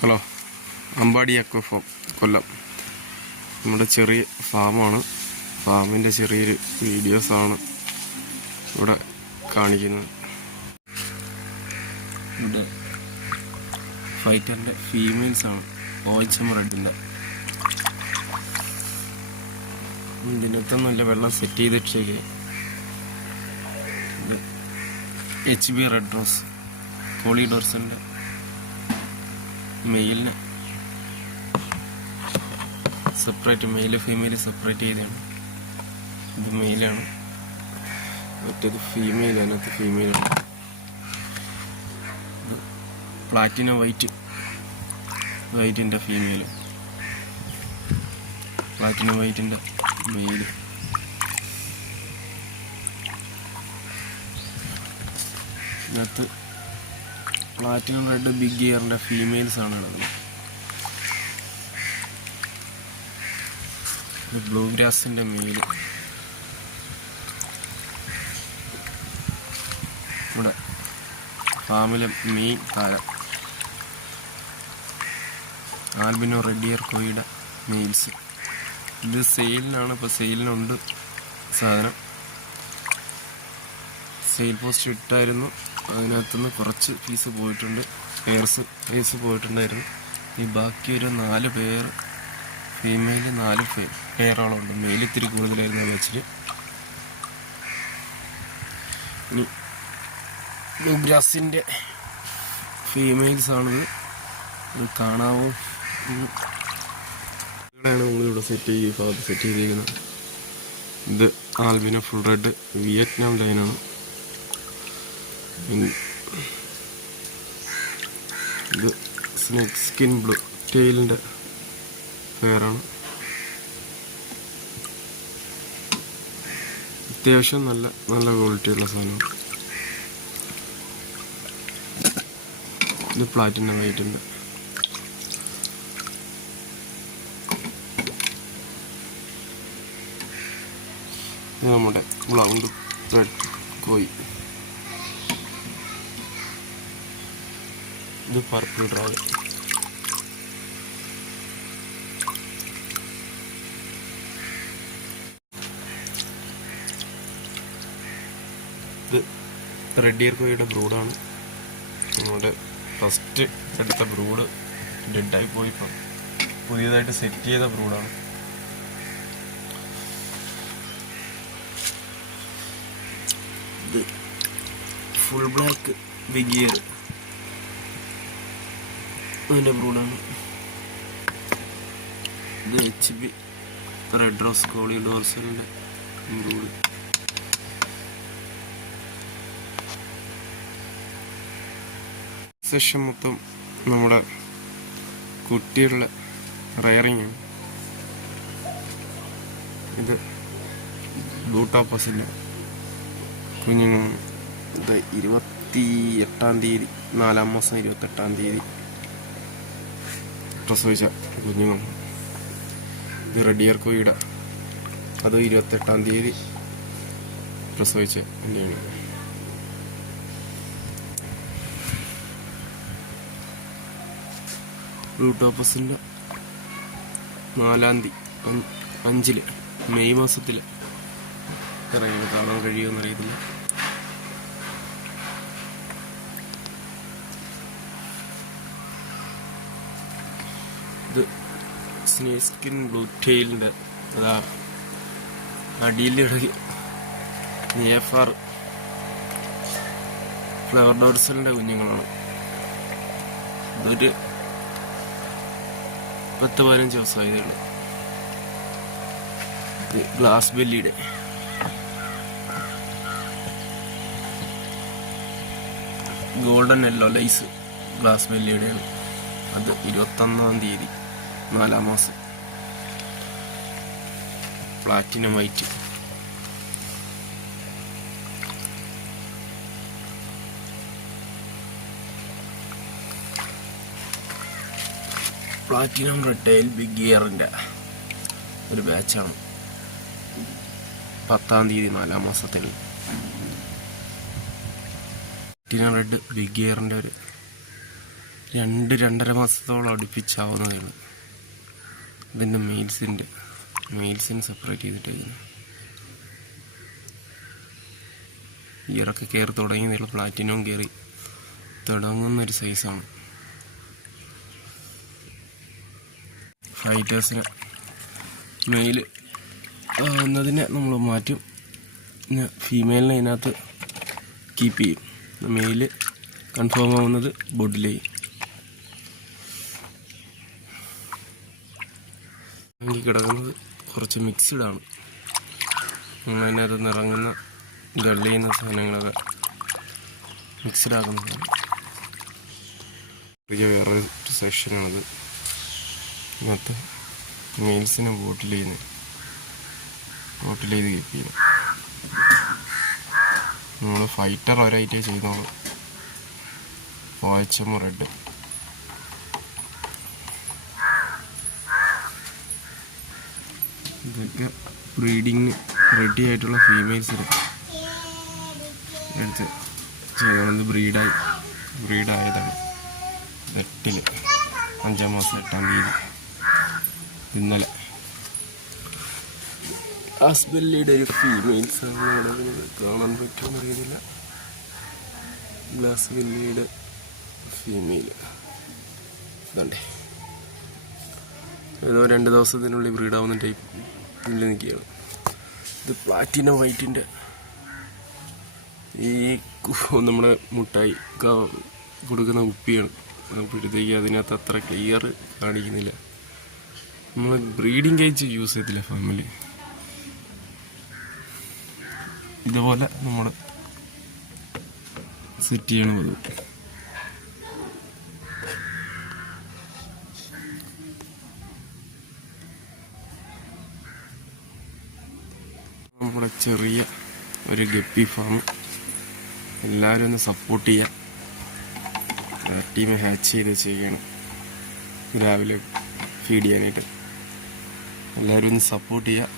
Hello, Ambadi അക്വഫാം കൊല്ലം. നമ്മുടെ ചെറിയ ഫാമാണ്. ഫാമിൻ്റെ ചെറിയൊരു വീഡിയോസാണ് ഇവിടെ കാണിക്കുന്നത്. ഇവിടെ ഫൈറ്ററിൻ്റെ ഫീമെയിൽസാണ്, OHM റെഡിൻ്റെ. ഇതിനകത്തൊന്നുമില്ല, വെള്ളം സെറ്റ് ചെയ്തിട്ടേക്ക്. HB റെഡ് റോസ് കോളിഡോർസിൻ്റെ മെയിലിന് സെപ്പറേറ്റ്, മെയില് ഫീമെയിൽ സെപ്പറേറ്റ് ചെയ്താണ്. ഇത് മെയിലാണ്, മറ്റേത് ഫീമെയിൽ. അതിനകത്ത് ഫീമെയിലാണ്. ഇത് പ്ലാറ്റിനം വൈറ്റിൻ്റെ ഫീമെയിലും പ്ലാറ്റിനം വൈറ്റിൻ്റെ മെയില്. ഇതിനകത്ത് പ്ലാറ്റിനം റെഡ് ബിഗ് ഇയറിൻ്റെ ഫീമെയിൽസാണ് കിടക്കുന്നത്. ബ്ലൂ ഗ്രാസിൻ്റെ മെയില്. ഇവിടെ ഫാമിലെ മെയിൻ താരം ആൽബിനോ റെഡ് ഇയർ കോയിയുടെ മെയിൽസ്. ഇത് സെയിലിനാണ്, ഇപ്പോൾ സെയിലിനുണ്ട് സാധനം. സെയിൽ പോസ്റ്റ് ഇട്ടായിരുന്നു, അതിനകത്തുനിന്ന് കുറച്ച് പീസ് പോയിട്ടുണ്ട്, പീസ് പോയിട്ടുണ്ടായിരുന്നു. ഈ ബാക്കി ഒരു 4 പേർ ഫീമെയിൽ, 4 പെയറോളം ഉണ്ട്. മെയിൽ ഇത്തിരി കൂടുതലായിരുന്നു വെച്ചിട്ട്. ഇനി ബ്ലൂ ഗ്രാസിൻ്റെ ഫീമെയിൽസാണിത്. ഇത് കാണാവോ? ഇവിടെയാണ് നമ്മളിവിടെ സെറ്റ് ചെയ്തിരിക്കുന്നത്. ഇത് ആൽബിനോ ഫുൾ റെഡ് വിയറ്റ്നാം ലൈനാണ്. ഇത് സ്നേക്ക് സ്കിൻ ബ്ലൂ ടെയിലിൻ്റെ പെയറാണ്. അത്യാവശ്യം നല്ല ക്വാളിറ്റിയുള്ള സാധനമാണ്. ഇത് പ്ലാറ്റിനം വൈറ്റിൻ്റെ. ഇത് നമ്മുടെ ബ്ലൗണ്ട് റെഡ് കോയി. ഇത് പർപ്പിൾ ഡ്രാഗൺ. ഇത് റെഡ് ഇയർ കോയിയുടെ ബ്രൂഡാണ്. നമ്മുടെ ഫസ്റ്റ് എടുത്ത ബ്രൂഡ് ഡെഡായി പോയിപ്പോൾ പുതിയതായിട്ട് സെറ്റ് ചെയ്ത ബ്രൂഡാണ്. ഇത് ഫുൾ ബ്ലാക്ക് ബിഗ് ഇയർ, അതിൻ്റെ ബ്രൂഡാണ്. ഇത് HB റെഡ് റോസ് കോളിഡോർസിൻ്റെ ബ്രൂഡ്. സെഷൻ മൊത്തം നമ്മുടെ കുട്ടികളുടെ റയറിങ്. ഇത് ബ്ലൂ ടോപ്പസിൻ്റെ കുഞ്ഞുങ്ങളാണ്. ഇത് 28-ാം തീയതി, 4-ാം മാസം 28-ാം തീയതി പ്രസവിച്ച കുഞ്ഞുങ്ങളാണ്. ഇത് റെഡ് ഇയർ കോയിയുടെ, അത് 28-ാം തീയതി പ്രസവിച്ച കുഞ്ഞുങ്ങൾ. ബ്ലൂ ടോപ്പസിൻ്റെ 4-ാം തീയതി 5-ല് മെയ് മാസത്തിൽ കാണാൻ കഴിയുമെന്നറിയത്തില്ല. ഇത് സ്നേക്ക് സ്കിൻ ബ്ലൂ ടെയിലിൻ്റെ, അതാ അടിയിലിടകി നേഫാർ ഫ്ലവർ ഡോർസലിൻ്റെ കുഞ്ഞുങ്ങളാണ്. ഇതൊരു 10-15 ദിവസമായതേ ഉള്ളൂ. ഗ്ലാസ് ബെല്ലിയുടെ ഗോൾഡൻ യെല്ലോ ലൈസ് ഗ്ലാസ് ബെല്ലിയുടെയാണ്. അത് 21-ാം തീയതി, 4-ാം മാസം. Platinum white. Platinum red tail big ഇയറിൻ്റെ ഒരു ബാച്ചാണ്. 10-ാം തീയതി, 4-ാം മാസത്തിൽ. പ്ലാറ്റിനം റെഡ് ബിഗ് ഇയറിൻ്റെ ഒരു 2-2.5 മാസത്തോളം അടുപ്പിച്ചാവുന്നതേ ഉള്ളൂ. ഇതിൻ്റെ മെയിൽസിന് സെപ്പറേറ്റ് ചെയ്തിട്ടേക്കുന്നു. ഇയറൊക്കെ കയറി തുടങ്ങിയതേ പ്ലാറ്റിനവും കയറി തുടങ്ങുന്നൊരു സൈസാണ്. ഫൈറ്റേഴ്സിന് മെയിൽ എന്നതിനെ നമ്മൾ മാറ്റും, ഫീമെയിലിനെ അതിനകത്ത് കീപ്പ് ചെയ്യും. മെയിൽ കൺഫേം ആവുന്നത് ബോഡിലെയും എനിക്ക് കിടക്കുന്നത് കുറച്ച് മിക്സ്ഡാണ്. നമ്മളതിനകത്ത് നിന്ന് ഇറങ്ങുന്ന ഗള്ളി ചെയ്യുന്ന സാധനങ്ങളൊക്കെ മിക്സ്ഡ് ആക്കുന്നതാണ്. വേറൊരു സെക്ഷനാണത്. ഇതിനകത്ത് മെയിൽസിനെ ബോട്ടിൽ ചെയ്ത് കീപ്പ് ചെയ്യണം. നമ്മൾ ഫൈറ്റർ ഒരൈറ്റേ ചെയ്തോളൂ. OHM റെഡ് ഇതൊക്കെ ബ്രീഡിങ് റെഡി ആയിട്ടുള്ള ഫീമെയിൽസിന് എടുത്ത് ചെയ്യണത്. ബ്രീഡായതാണ്. 8-ല് 5-ാം മാസം 8-ാം തീയതി ഇന്നലെ ഹസ്ബൻഡിയുടെ ഒരു ഫീമെയിൽസാണ് നടക്കുന്നത്. കാണാൻ പറ്റുമെന്ന് അറിയുന്നില്ല. ഗ്ലാസ് ബെല്ലിയുടെ ഫീമെയിൽ ഇതുണ്ടേ. ഏതോ 2 ദിവസത്തിനുള്ളിൽ ബ്രീഡാവുന്ന ടൈപ്പിൽ നിൽക്കുകയാണ്. ഇത് പ്ലാറ്റിനം വൈറ്റിൻ്റെ ഈ നമ്മുടെ മുട്ടായി കൊടുക്കുന്ന കുപ്പിയാണ്. അപ്പോഴത്തേക്ക് അതിനകത്ത് അത്ര ക്ലിയർ കാണിക്കുന്നില്ല. നമ്മൾ ബ്രീഡിങ് കേജ് യൂസ് ചെയ്തില്ല ഫാമിലി. ഇതുപോലെ നമ്മൾ സെറ്റ് ചെയ്യണം. അത് നമ്മുടെ ചെറിയ ഒരു ഗപ്പി ഫാം. എല്ലാവരും ഒന്ന് സപ്പോർട്ട് ചെയ്യാം. ടീം ഹാച്ച് ചെയ്ത് ചെയ്യണം. രാവിലെ ഫീഡ് ചെയ്യാനായിട്ട് എല്ലാവരും ഒന്ന് സപ്പോർട്ട് ചെയ്യുക.